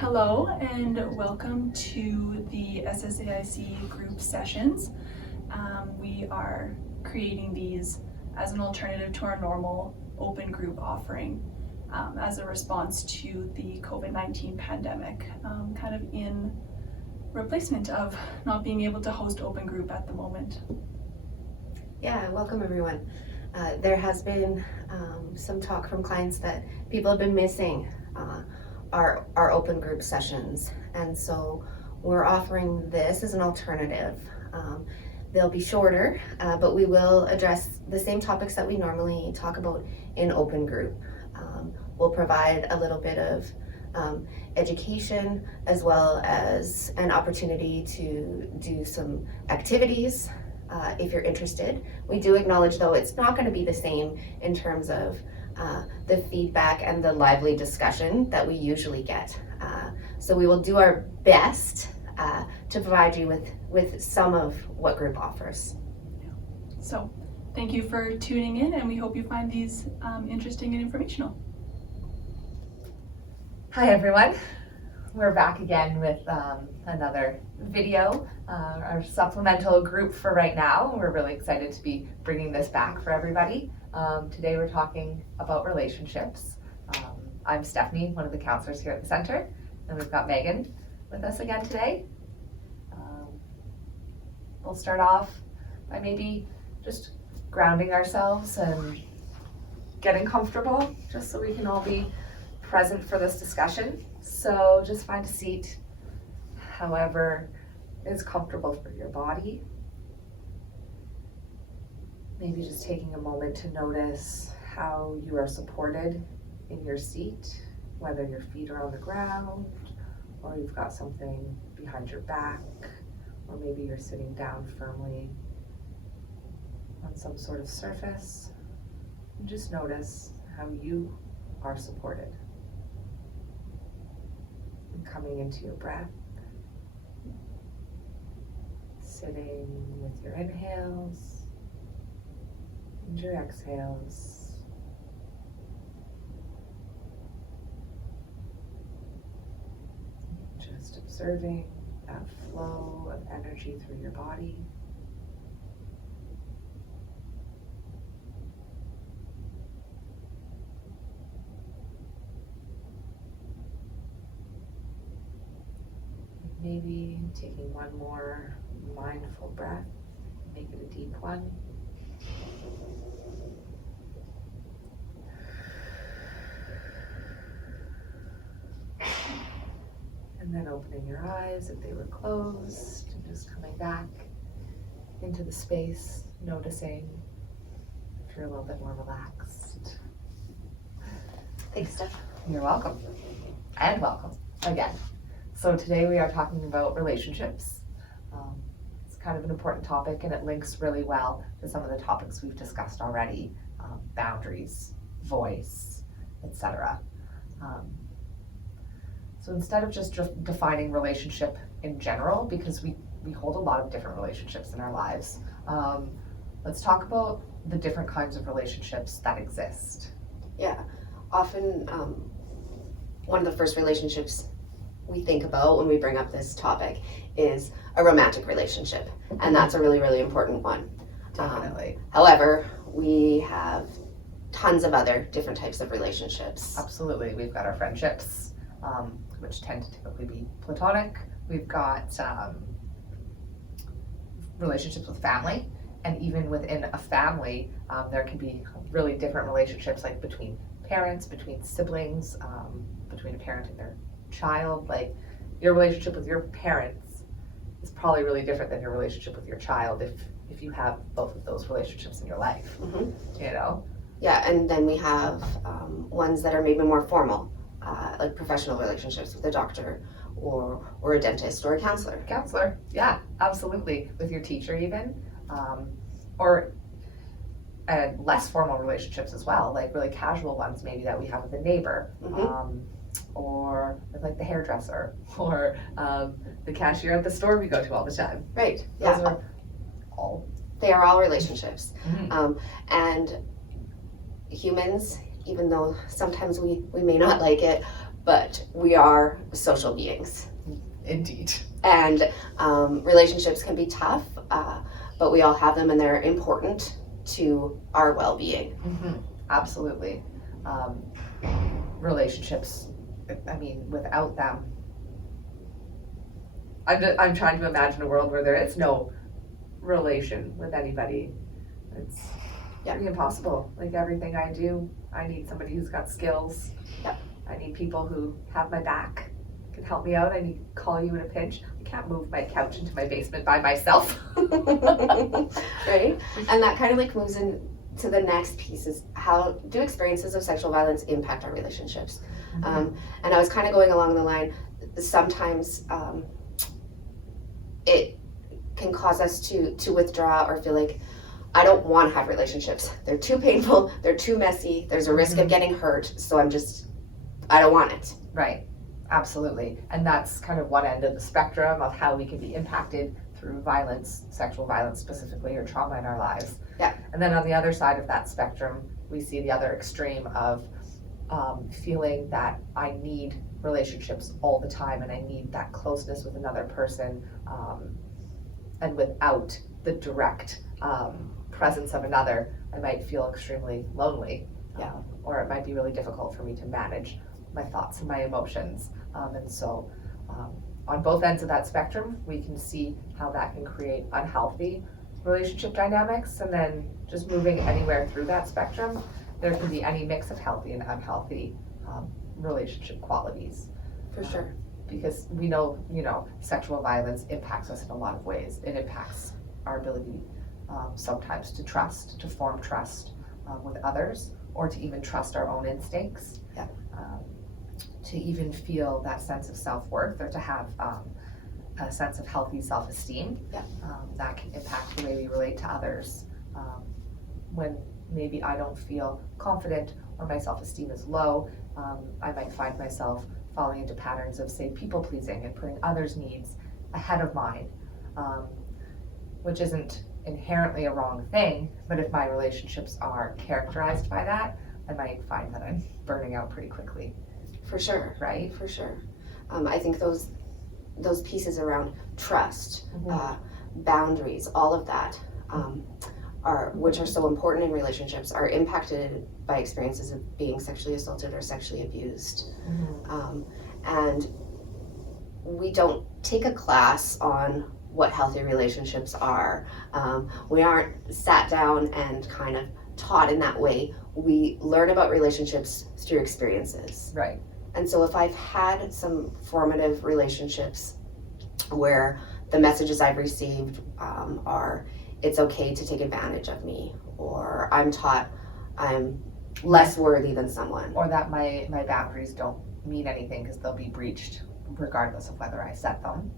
Hello and welcome to the SSAIC Group Sessions. We are creating these as an alternative to our normal open group offering as a response to the COVID-19 pandemic, kind of in replacement of not being able to host open group at the moment. Yeah, welcome everyone. There has been some talk from clients that people have been missing our open group sessions, and so we're offering this as an alternative. They'll be shorter, but we will address the same topics that we normally talk about in open group. We'll provide a little bit of education as well as an opportunity to do some activities if you're interested. We do acknowledge though it's not going to be the same in terms of the feedback and the lively discussion that we usually get. So we will do our best to provide you with some of what group offers. So thank you for tuning in, and we hope you find these interesting and informational. Hi everyone, we're back again with another video, our supplemental group for right now. We're really excited to be bringing this back for everybody. Today we're talking about relationships. I'm Stephanie, one of the counselors here at the center, and we've got Megan with us again today. We'll start off by maybe just grounding ourselves and getting comfortable, just so we can all be present for this discussion. So just find a seat, however is comfortable for your body. Maybe just taking a moment to notice how you are supported in your seat, whether your feet are on the ground or you've got something behind your back, or maybe you're sitting down firmly on some sort of surface. And just notice how you are supported. And coming into your breath, sitting with your inhales and your exhales. Just observing that flow of energy through your body. Maybe taking one more mindful breath, make it a deep one. And then opening your eyes if they were closed, and just coming back into the space, noticing if you're a little bit more relaxed. Thanks, Steph. You're welcome. And welcome again. So today we are talking about relationships. It's kind of an important topic, and it links really well to some of the topics we've discussed already, boundaries, voice, etc. So instead of just defining relationship in general, because we hold a lot of different relationships in our lives, let's talk about the different kinds of relationships that exist. Yeah, often one of the first relationships we think about when we bring up this topic is a romantic relationship, and that's a really, really important one. Definitely. However, we have tons of other different types of relationships. Absolutely. We've got our friendships, which tend to typically be platonic. We've got relationships with family, and even within a family, there can be really different relationships, like between parents, between siblings, between a parent and their child. Like, your relationship with your parents is probably really different than your relationship with your child if you have both of those relationships in your life. Mm-hmm. You know? Yeah, and then we have ones that are maybe more formal, like professional relationships with a doctor or a dentist or a counselor. Counselor, yeah, absolutely. With your teacher even, or less formal relationships as well, like really casual ones maybe that we have with a neighbor. Mm-hmm. Or with like the hairdresser, or the cashier at the store we go to all the time. Right. Those Yeah. are all. They are all relationships. Mm-hmm. And humans, even though sometimes we may not like it, but we are social beings. Indeed. And relationships can be tough, but we all have them and they're important to our well-being. Absolutely. Relationships, I mean, without them, I'm trying to imagine a world where there is no relation with anybody. It's pretty impossible. Like everything I do, I need somebody who's got skills. Yep. I need people who have my back, can help me out. I need to call you in a pinch. I can't move my couch into my basement by myself. Right? And that kind of like moves into the next piece is how do experiences of sexual violence impact our relationships? And I was kind of going along the line, sometimes it can cause us to withdraw or feel like I don't want to have relationships. They're too painful, they're too messy, there's a risk of getting hurt, so I don't want it. Right, absolutely. And that's kind of one end of the spectrum of how we can be impacted through violence, sexual violence specifically, or trauma in our lives. Yeah. And then on the other side of that spectrum, we see the other extreme of feeling that I need relationships all the time and I need that closeness with another person, and without the direct presence of another, I might feel extremely lonely. Yeah. Or it might be really difficult for me to manage my thoughts and my emotions. And so on both ends of that spectrum, we can see how that can create unhealthy relationship dynamics. And then just moving anywhere through that spectrum, there can be any mix of healthy and unhealthy relationship qualities. For sure. Because we know, sexual violence impacts us in a lot of ways. It impacts our ability sometimes to trust, to form trust with others, or to even trust our own instincts. Yeah. To even feel that sense of self-worth, or to have a sense of healthy self-esteem. Yeah. That can impact the way we relate to others. When maybe I don't feel confident or my self-esteem is low, I might find myself falling into patterns of, say, people-pleasing and putting others' needs ahead of mine, which isn't inherently a wrong thing, but if my relationships are characterized by that, I might find that I'm burning out pretty quickly. For sure. Right? For sure. I think those pieces around trust, boundaries, all of that, which are so important in relationships, are impacted by experiences of being sexually assaulted or sexually abused. And we don't take a class on what healthy relationships are. We aren't sat down and kind of taught in that way. We learn about relationships through experiences. Right. And so if I've had some formative relationships where the messages I've received are, it's okay to take advantage of me, or I'm taught I'm less worthy than someone. Or that my boundaries don't mean anything because they'll be breached regardless of whether I set them.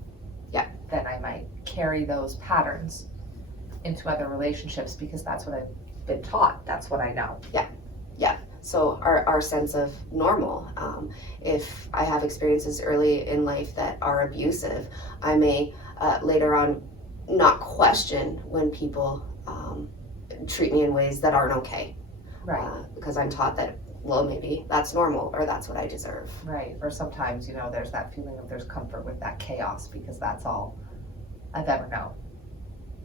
Yeah. Then I might carry those patterns into other relationships because that's what I've been taught. That's what I know. Yeah. So our sense of normal. If I have experiences early in life that are abusive, I may later on not question when people treat me in ways that aren't okay. Right. Because I'm taught that, well, maybe that's normal or that's what I deserve. Right. Or sometimes, there's that feeling of there's comfort with that chaos because that's all I've ever known.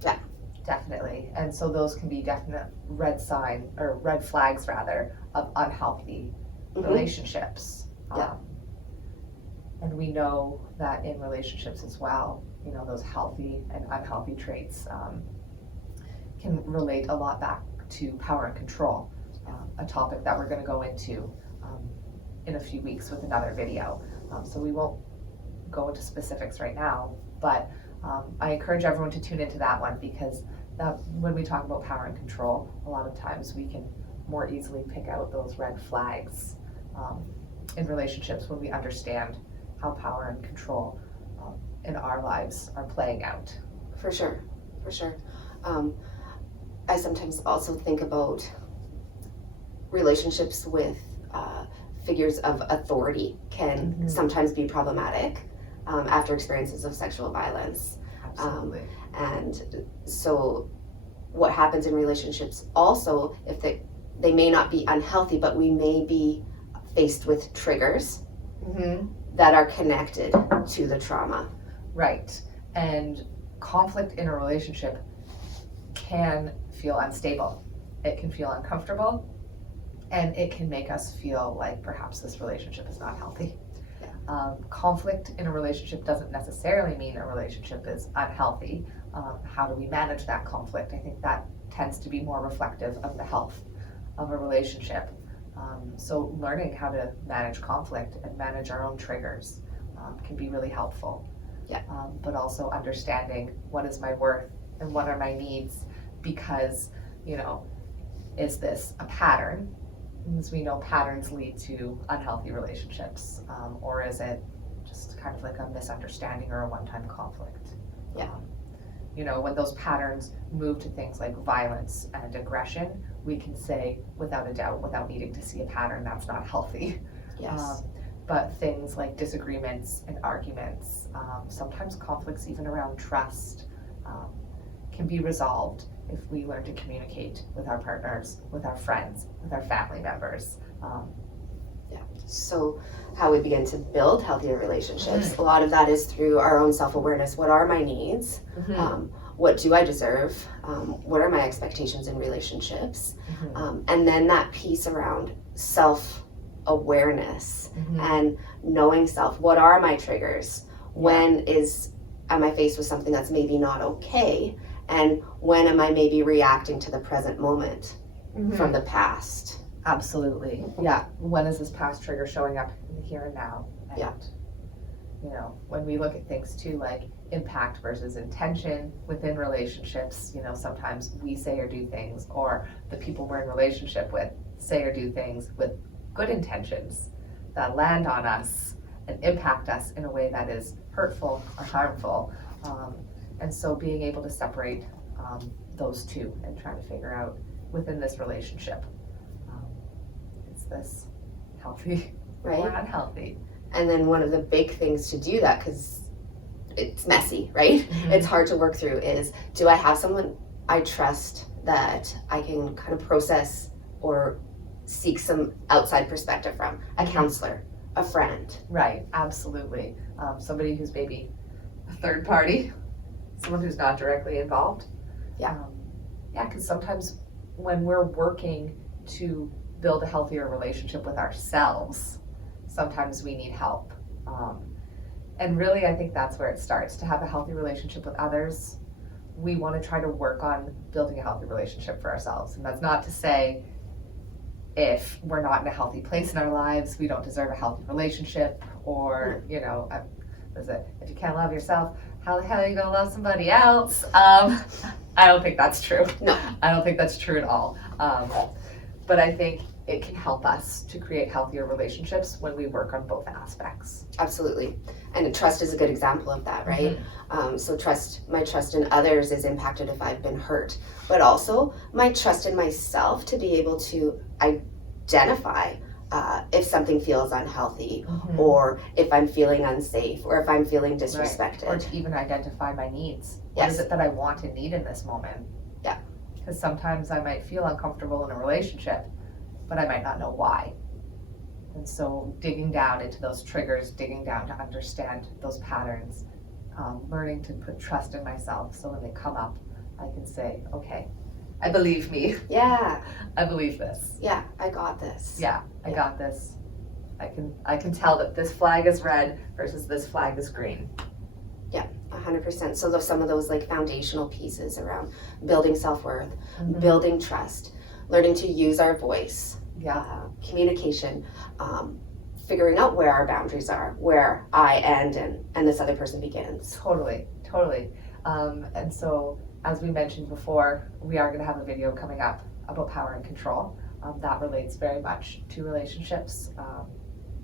Yeah. Definitely. And so those can be definite red flags rather of unhealthy relationships. Yeah. And we know that in relationships as well, those healthy and unhealthy traits can relate a lot back to power and control, a topic that we're going to go into in a few weeks with another video. So we won't go into specifics right now, but I encourage everyone to tune into that one because when we talk about power and control, a lot of times we can more easily pick out those red flags in relationships when we understand how power and control in our lives are playing out. For sure. I sometimes also think about relationships with figures of authority can sometimes be problematic after experiences of sexual violence. Absolutely. And so what happens in relationships also, if they may not be unhealthy, but we may be faced with triggers that are connected to the trauma. Right. And conflict in a relationship can feel unstable. It can feel uncomfortable, and it can make us feel like perhaps this relationship is not healthy. Conflict in a relationship doesn't necessarily mean a relationship is unhealthy. How do we manage that conflict? I think that tends to be more reflective of the health of a relationship. So learning how to manage conflict and manage our own triggers can be really helpful. But also understanding what is my worth and what are my needs, because, is this a pattern? As we know, patterns lead to unhealthy relationships, or is it just kind of like a misunderstanding or a one-time conflict? When those patterns move to things like violence and aggression, we can say without a doubt, without needing to see a pattern, that's not healthy. But things like disagreements and arguments, sometimes conflicts even around trust, can be resolved if we learn to communicate with our partners, with our friends, with our family members. So how we begin to build healthier relationships, a lot of that is through our own self-awareness. What are my needs? What do I deserve? What are my expectations in relationships? And then that piece around self-awareness and knowing self. What are my triggers? When am I faced with something that's maybe not okay? And when am I maybe reacting to the present moment from the past? Absolutely. Yeah. When is this past trigger showing up in the here and now? And, when we look at things too, like impact versus intention within relationships, sometimes we say or do things, or the people we're in relationship with say or do things with good intentions that land on us and impact us in a way that is hurtful or harmful. And so being able to separate those two and trying to figure out within this relationship, is this healthy or unhealthy? And then one of the big things to do that, because it's messy, right? It's hard to work through, is do I have someone I trust that I can kind of process or seek some outside perspective from? A counselor, a friend. Right, absolutely. Somebody who's maybe a third party, someone who's not directly involved. Because sometimes when we're working to build a healthier relationship with ourselves, sometimes we need help. And really, I think that's where it starts. To have a healthy relationship with others, we want to try to work on building a healthy relationship for ourselves. And that's not to say if we're not in a healthy place in our lives, we don't deserve a healthy relationship, or, if you can't love yourself, how the hell are you going to love somebody else? I don't think that's true. No. I don't think that's true at all. But I think it can help us to create healthier relationships when we work on both aspects. Absolutely. And trust is a good example of that, right? So my trust in others is impacted if I've been hurt, but also my trust in myself to be able to identify if something feels unhealthy, or if I'm feeling unsafe, or if I'm feeling disrespected. Right. Or to even identify my needs. What is it that I want and need in this moment? Because sometimes I might feel uncomfortable in a relationship, but I might not know why. And so digging down into those triggers, digging down to understand those patterns, learning to put trust in myself, so when they come up, I can say, okay, I believe me. I believe this. I got this. I got this. I can tell that this flag is red versus this flag is green. 100%. So some of those like foundational pieces around building self-worth, building trust, learning to use our voice, communication, figuring out where our boundaries are, where I end and this other person begins. Totally. And so, as we mentioned before, we are going to have a video coming up about power and control. That relates very much to relationships,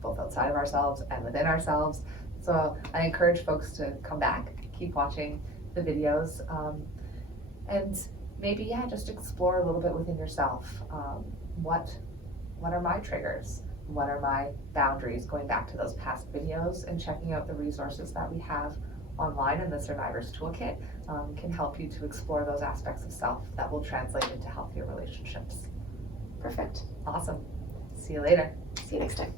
both outside of ourselves and within ourselves. So I encourage folks to come back, keep watching the videos, and maybe just explore a little bit within yourself. What are my triggers? What are my boundaries? Going back to those past videos and checking out the resources that we have online in the Survivor's Toolkit can help you to explore those aspects of self that will translate into healthier relationships. Perfect. Awesome. See you later. See you next time.